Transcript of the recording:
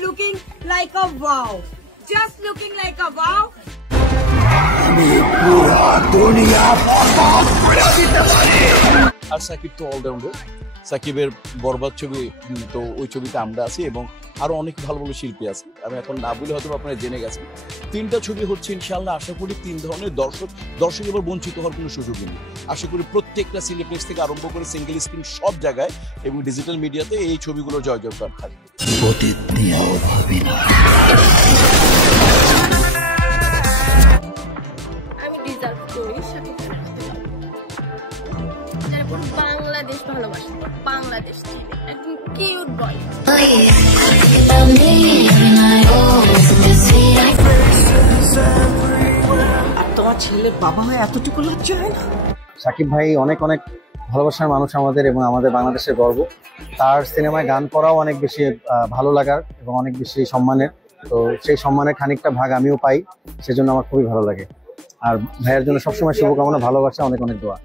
looking like a wow. Just looking like a wow. আর সাকিব তো allrounder. সাকিবের বরবাদ ছবি তো ওই ছবিতে আমরা আছি এবং আরো অনেক ভালো ভালো শিল্পী আছে, আমি এখন না বলে হয়তো আপনারা জেনে গেছেন। 3টা ছবি হচ্ছে ইনশাআল্লাহ, আশা করি 3 ধরনের দর্শক এবার বঞ্চিত হওয়ার কোনো সুযোগই নেই। আশা করি প্রত্যেকটা সিনেপ্লেক্স থেকে আরম্ভ করে সিঙ্গেল স্ক্রিন সব জায়গায় এবং ডিজিটাল মিডিয়াতে এই ছবিগুলো জয় জয়কার থাকবে। আমি ডিজার্ভ করি সাকিব খানের সাথে তারপর বাংলাদেশ ভালোবাসা, বাংলাদেশ একদম কিউট বয়। তোমার ছেলে বাবা হয়ে এতটুকু লজ্জা হয় না? সাকিব ভাই অনেক অনেক ভালোবাসার মানুষ আমাদের এবং আমাদের বাংলাদেশের গর্ব। তার সিনেমায় গান করাও অনেক বেশি ভালো লাগার এবং অনেক বেশি সম্মানের। তো সেই সম্মানের খানিকটা ভাগ আমিও পাই, সেজন্য আমার খুবই ভালো লাগে। আর ভাইয়ের জন্য সবসময় শুভকামনা, ভালোবাসা, অনেক অনেক দোয়া।